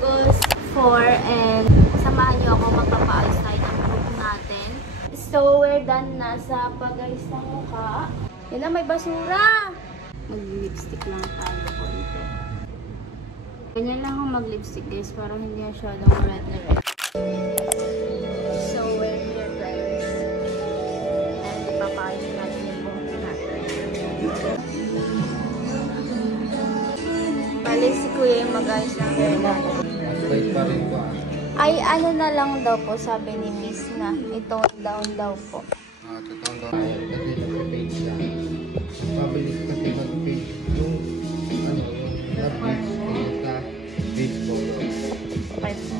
August 4 and samahan niyo ako magpapaayos tayo ng buhok natin. So, we're done na sa pag-ayos ng mukha. Yan na, may basura! Mag-lipstick lang tayo konti. Ganyan lang akong mag-lipstick guys para hindi masyadong red na red. So, we're here guys. And ipapayos natin yung buhok natin. Bali si Kuya yung mag-ayos ng hair natin. Ay, ano na lang daw po, sabi ni Miss na ito down daw po. Totoo daw. Kasi page lang. Pabilis kasi mag-page yung na-page sa page photo. Okay po.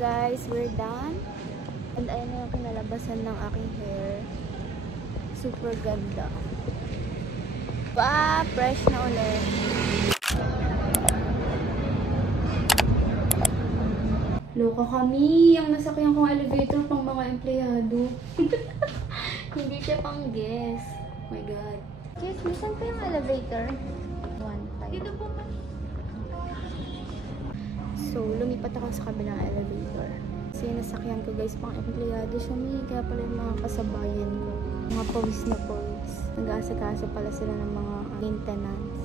Guys, we're done. And ayun na yung kinalabasan ng aking hair. Super ganda. Wow! Fresh na ulit. Loko kami. Ang nasakyan kong elevator pang mga empleyado. Hindi siya pang guest. Oh my God. Guys, saan pa yung elevator? 1-5. Dito po pa. So, lumipat ako sa kabilang elevator. Kasi nasakyan ko guys, pang empleyado siya. Kaya pala yung mga kasabayan ko. Mga pawis na pawis. Nag-aasikaso pala sila ng mga maintenance.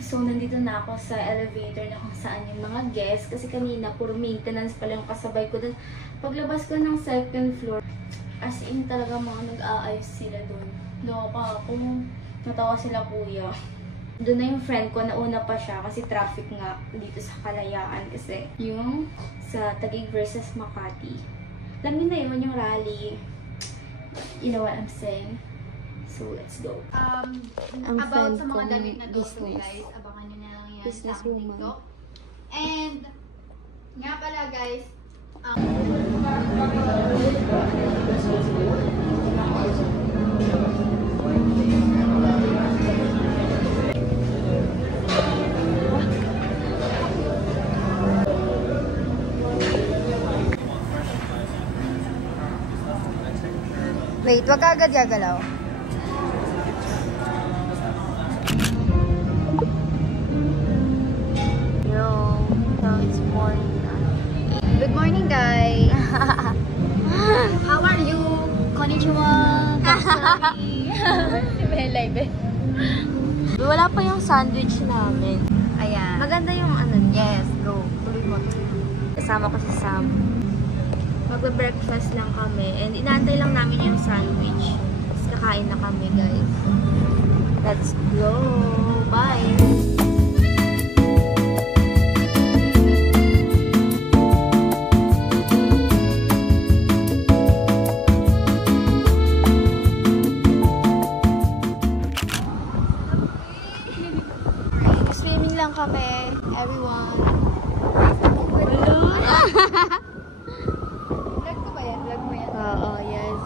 So, nandito na ako sa elevator na kung saan yung mga guests. Kasi kanina, puro maintenance pala yung kasabay ko dun. Paglabas ko ng second floor, as in talaga mga nag-aayos sila dun. Loka ako. Natawa sila kuya. Doon na yung friend ko, nauna pa siya kasi traffic nga dito sa Kalayaan kasi yung sa Taguig versus Makati. Alam niyo na yun, yung rally. You know what I'm saying? So, let's go. About sa mga damit na to, guys, abangan nyo na lang yan sa TikTok. And, nga pala guys, wait, wag ka agad gagalaw. Yo, so it's morning na. good morning guys! How are you? Konnichiwa! Wala pa yung sandwich namin. Ayan. Maganda yung ano. Yes, go. Tuloy mo. Kasama ko si Sam. Magbe-breakfast lang kami. And inaantay lang namin yung sandwich. Tapos kakain na kami, guys. Let's go! Bye! Swimming lang kami, everyone. Hello! Vlog ko ba yan? Vlog mo yan? Oo, yes.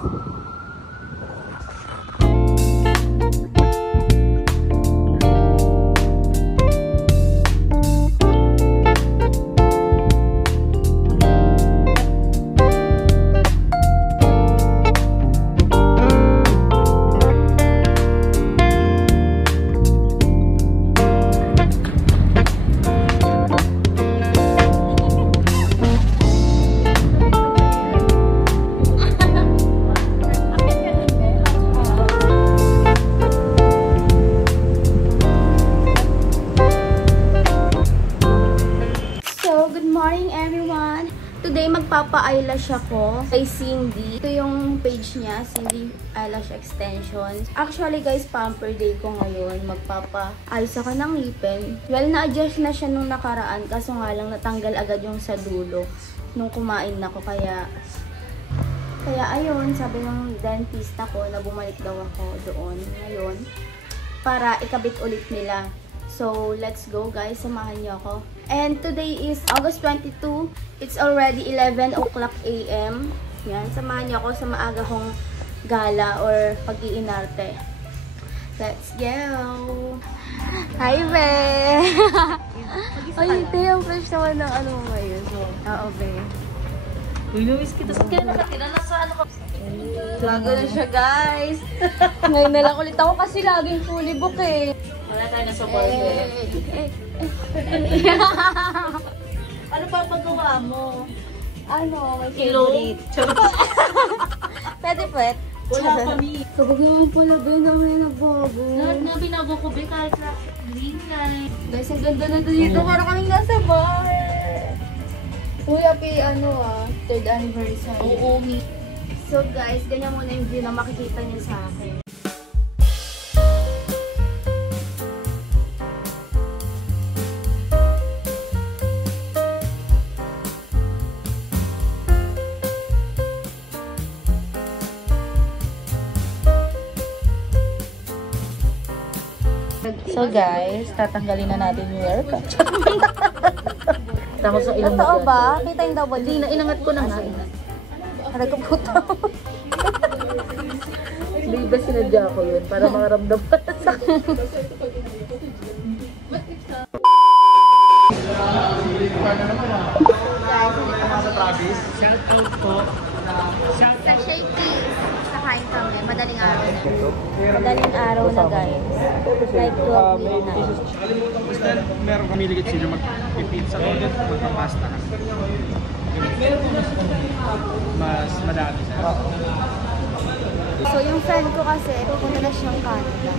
Magpapa-eyelash ako kay Cindy. Ito yung page niya, Cindy Eyelash Extensions. Actually guys, pamper day ko ngayon. Magpapa-ayos ako ng ngipin. Well, na-adjust na siya nung nakaraan. Kaso nga lang natanggal agad yung sa dulo nung kumain na ko. Kaya ayun, sabi ng dentist ko na bumalik daw ako doon ngayon para ikabit ulit nila. So, let's go guys. Samahan niyo ako. And today is August 22. It's already 11 o'clock AM. Yan, samahan niyo ako sa maaga kong gala or pag-iinarte. Let's go! Hi, be! Ay, te, ang fresh naman ng ano mo ngayon. Oo, be. Uy, Luis, kita saan kayo nakatira? Nasa ano ka? Lago na siya, guys. Ngayon na lang ulit ako kasi laging fully book eh. Wala tayo na support eh. Ano pa paggawa mo? Ano, may Hello? favorite. Pwede pwet. Wala kami. Kapag naman pala, be, naman yung nagbago. Lahat nga binago ko, be, kahit na green light. Guys, ang ganda na dito. Para kaming nasa bar. Uy, happy, 3rd anniversary. Oo, mi. So guys, ganyan muna yung view na makikita niyo sa akin. So guys, tatanggalin na natin yung haircut. Tapos sa ilang Totoo ba? Kita yung double. Hindi na, inangat ko na nga. Aray ko puto. Hindi ba sinadya ko yun para makaramdam ka na sa akin? Shout out po. Sa Shakey's, sakain kami. Madaling araw na. Madaling araw na, guys. Like 12 midnight. Basta meron kami ligit sila mag-pizza ulit, magpapasta na. Mas madami sa So, yung friend ko kasi, pupunta na siyang Canada.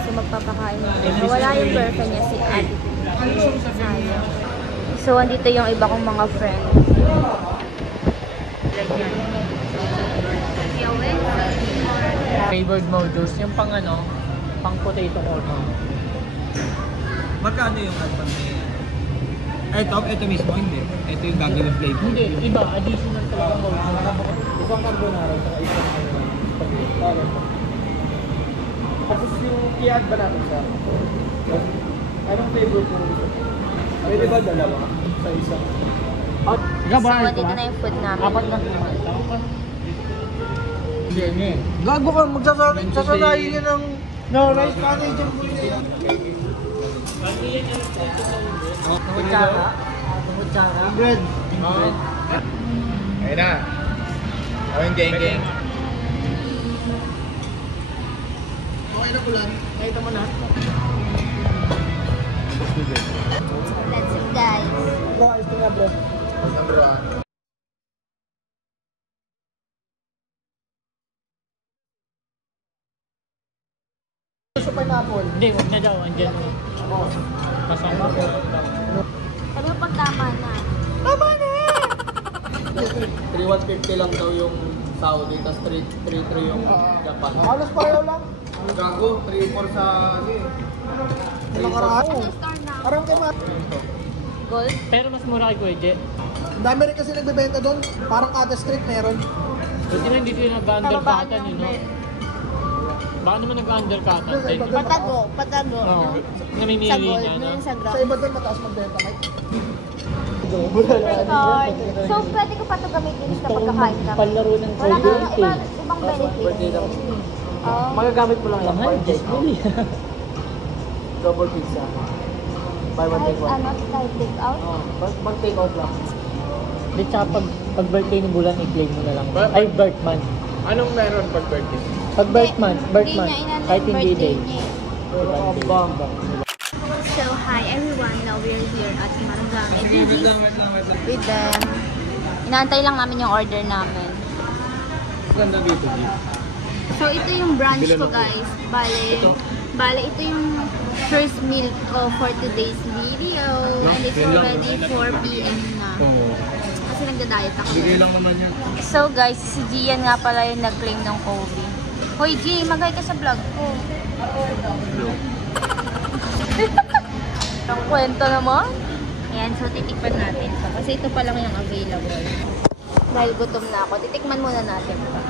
So, magpapakain na. Wala yung girlfriend niya, si Ate. Sayang. So, andito yung iba kong mga friend. Flavored mojos, yung pang ano, pang potato corn. Magkano yung alpan niya? Ito mismo, hindi. Ito yung gagawin flavor. Hindi, iba, additional talaga mojos. Isang carbonara at isang ano. Tapos yung i-add ba natin sa anong flavor po? Pwede ba dalawa sa isang? So, andito na yung food namin. Apat na. Hindi. Gago ka, magsasanayin yun ng rice manager mo yun. Kutsara. Kutsara. Bread. Ayun na. Ayun, geng. Okay na kulang. Nakita mo na. Let's eat, guys. Bro, ayos ko nga bread. Number 1. Gusto pineapple. Hindi, huwag na daw. Andyan. Kasama ko. Sabi mo pag tama na. 3,150 lang daw yung Saudi, tapos 3,300 yung Japan. Halos pareho lang. Gago, 3,400 sa ano eh. Nakaraan. Star na. Parang kay Matt. Gold? Pero mas mura kay Kuya Je. Ang dami rin kasi nagbebenta doon. Parang Ada Street meron. Kasi na hindi sila nag-undercutan yun, no? Baka naman nag-undercutan. Patago. Oo. Namimili Sa gold, na, no? yun sa Sa ground. iba doon mataas magbenta kay. Card. So, pwede ko pa ito gamitin sa pagkakain namin. Panlaro ng Wala Kuya kang ibang benefit. Oh. Magagamit mo lang Laman, just really. Double pizza. Buy one Kahit take one. kahit take out. Mag take out lang. Di tsaka pag birthday ni Bulan, i-claim mo na lang. Ay, birth month. Anong meron pag birthday? Pag birth month, Hindi niya inano kahit yung hindi birthday day. niya. Birthday. So, hi everyone. Now we're here at Maragame. With them. Inaantay lang namin yung order namin. Ganda dito, G. So, ito yung brunch ko, guys. Bale, ito yung first meal ko for today's video. And it's already 4 p.m. na. Kasi nagda-diet ako. Bigay lang naman yan. So, guys, si Gian nga pala yung nag-claim ng Kobe. Hoy, G, magay ka sa vlog ko. Ang kwento naman. Ayan, so titikman natin ito. Kasi ito pa lang yung available. Dahil gutom na ako, titikman muna natin ito.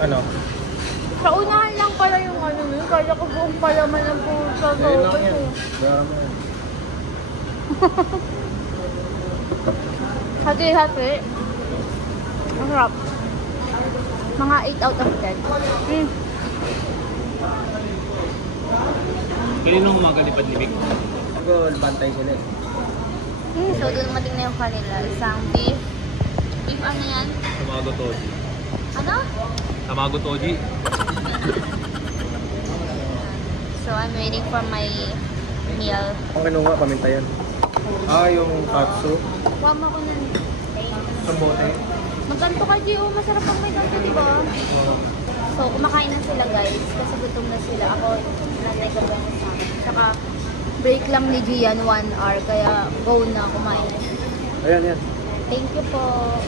Ano? Sa unahan lang pala yung ano yun. Kaya ko buong palaman ng puso. Ayun lang yan. Bayaran mo yan. Hati-hati. Ang sarap. Mga 8 out of 10. Kanino magalipad ni Vic? Siguro, bantay sila eh. So, dumating na yung kanila. Isang beef. Beef ano yan? Tamago Toji. Ano? Tamago Toji. So, I'm waiting for my meal. Ang kinuha, paminta yan. Yung katsu. Wama ko na. Thanks. Ang bote. Magkanto ka, Gio. Masarap ang may kanto, di ba? So, kumakain na sila, guys. Kasi gutom na sila. Ako, nanay ko lang sa akin. Tsaka, break lang ni Gian 1 hour. Kaya, go na kumain. Ayan, yan. Thank you po.